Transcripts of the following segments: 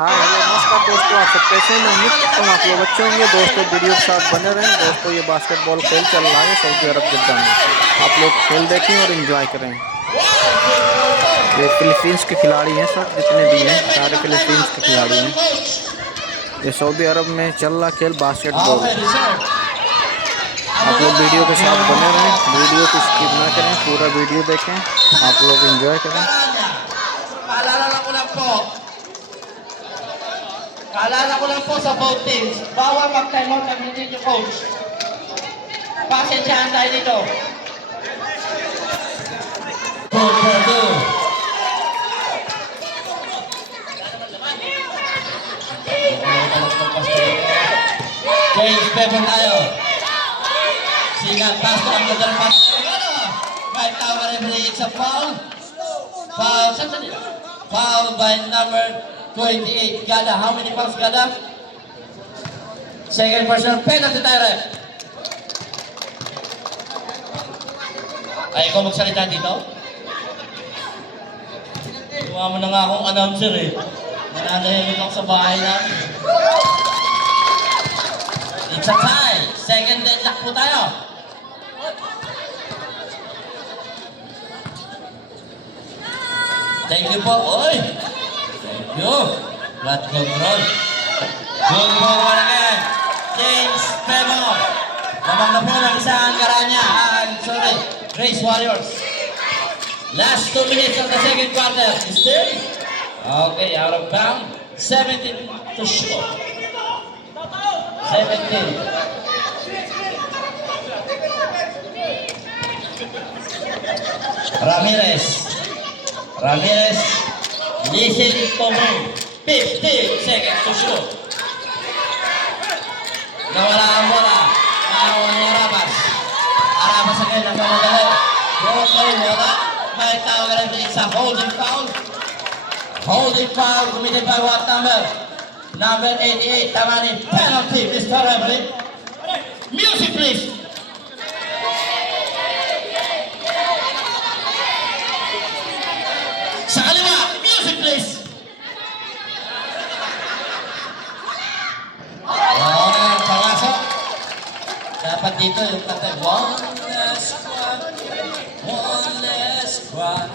हाँ हेलो नमस्कार दोस्तों, आप सब कैसे हैं? मैं उम्मीद करता हूँ आप लोग अच्छे होंगे। दोस्तों वीडियो के साथ बने रहें। दोस्तों ये बास्केटबॉल खेल चल रहा है सऊदी अरब जद्दा में। आप लोग खेल देखें और एंजॉय करें। ये फिलीपींस के खिलाड़ी हैं, सब जितने भी हैं सारे फिलीपींस के खिलाड़ी हैं। ये सऊदी अरब में चल रहा खेल बास्केटबॉल। आप लोग वीडियो के साथ बने रहें, वीडियो को स्किप ना करें, पूरा वीडियो देखें, आप लोग एंजॉय करें। Kaalala ko lang po sa both teams, bawal mag-timeout ang hindi nyo coach. Pasensyahan tayo dito. James Pepper tayo. Sigat pass to ang ganda ng pass. Right tower referee, it's a foul. Foul by number 28, Gada. How many fouls, Gada? Second personal penalty tayo, ref. Ay, ikaw magsalita dito? Tuwa mo na nga akong announcer eh. Nananahimik ako sa bahay namin. It's a tie. Second deadlock po tayo. Thank you po. Oy! Thank you. Flat control. Good forward again. James Pemo. Lamang na po ng isang Garanya. Sorry. Grace Warriors. Last 2 minutes of the second quarter. Still? Okay, out of bound. 17 to shoot. 17. Ramirez. Listen to me. 15 seconds to shoot. Nawala ang bola. Nakawan ni Arabas. Arabas again ang pamagalit. Okay, wala. May tawag rin sa holding foul. Holding foul committed by what number? Number 88. Tamani. Penalty. Mr. Referee. Music please. Sa kaliwa. Music please. Dapat dito yung tatay. One last cry.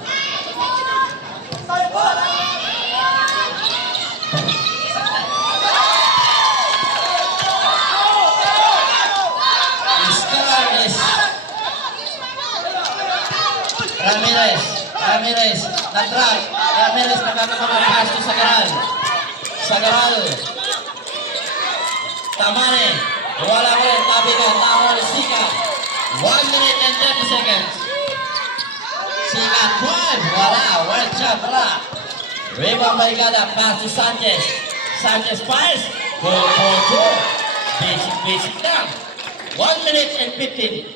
Ramirez, nag-drag. Ramirez, nakakapag-pass to Sagaral. Tamane. Wala ko rin, tabi ka, tawal, Sika. 1 minute and 30 seconds. Sika, 12. Wala, well shot, wala. Rebound by Gada, pass to Sanchez. Sanchez fires. Go for 2. Basic lang. 1 minute and 15.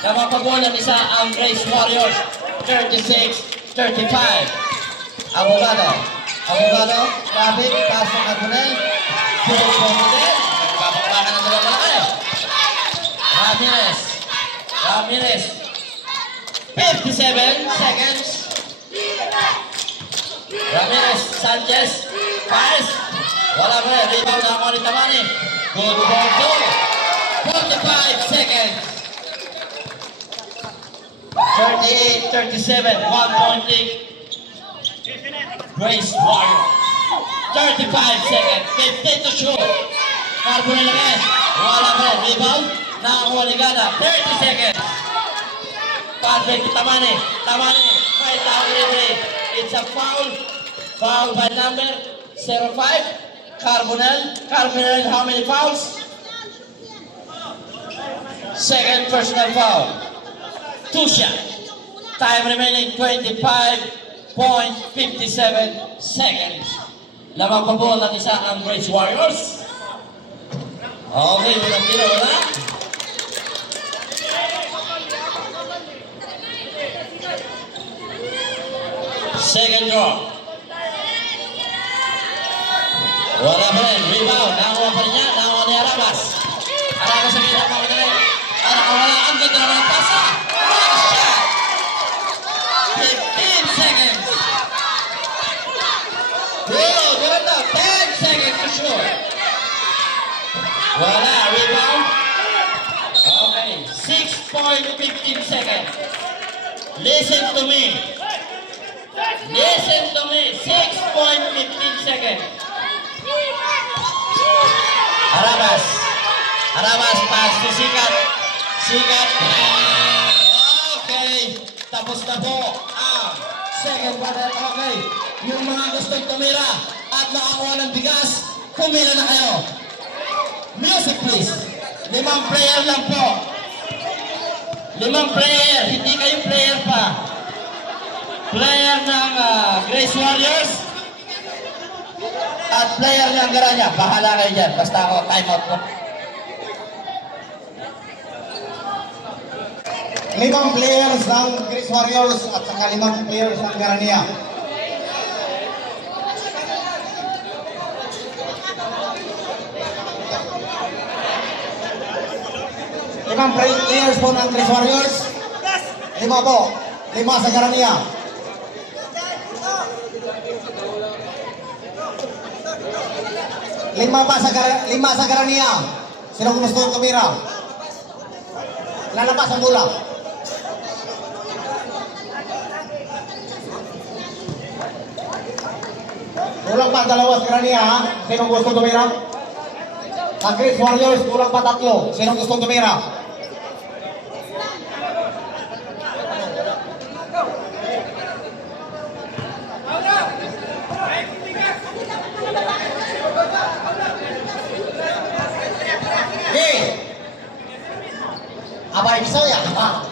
Napapagulan isa ang Grace Warriors. 36-35. Abogado, traffic, pass ng Agunel. Pulot po mo din. Kapagbakan ng dalawa kayo. Ramirez. 57 seconds. Ramirez, Sanchez, fires. Wala mo rin. Rebound na ako ni Tamani. Good for 2. 45 seconds. 38-37. 1 point lead. Grace Warriors. 35 seconds. 15 to shoot. Carbo na lang. Wala pa rin. Rebound. Nakakuha ni Gada. 30 seconds. Patrick Tamani. May tawag referee. It's a foul. Foul by number 05. Carbonell, how many fouls? Second personal foul. 2 shots. Time remaining 25.57 seconds. Lamang pa po ng isa ang Grace Warriors. Okay, walang tira, wala. Second draw. Wala pa rin. Rebound. Nakakuha pa rin niya. Nakakuha ni Arabas. Arabas ang kita pa rin. Wala. Ang ganda naman ang pasa. Wala. Rebound. Okay. 6.15 seconds. Listen to me. Listen to me. 6.15 seconds. Arabas. Arabas pass to Sikat. Sikat. Okay. Tapos na po ang second quarter. Okay. Yung mga gustong tumira at makakuha ng bigas, kumila na kayo. Music please. 5 player lang po. 5 player. Hindi kayo player pa. Player ng Grace Warriors at player ng Garanya. Bahala kayo dyan. Basta ako time out po. 5 players ng Grace Warriors at saka 5 players ng Garania. Limang players po ng Grace Warriors. 5 po. 5 sa Garania. Lima sa Garania. Sino gusto tumira? Lalabas ang bola. Kulang pa 2 sa Garania, ha? Sino gusto tumira? Ang Grace Warriors, kulang pa 3. Sino gusto tumira? Abay, bisa ya? Apa?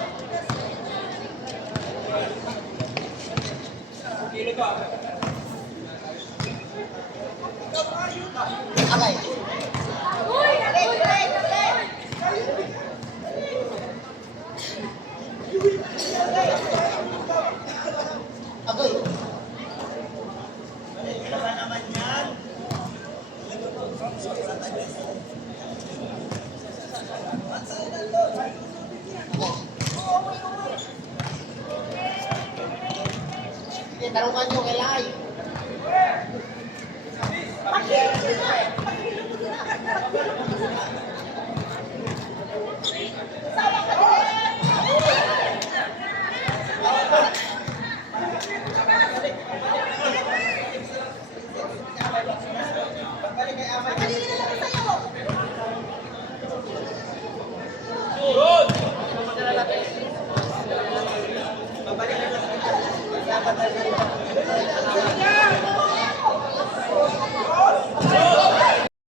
Abay. Agoy. Tarungan nyo kay Lai. Good!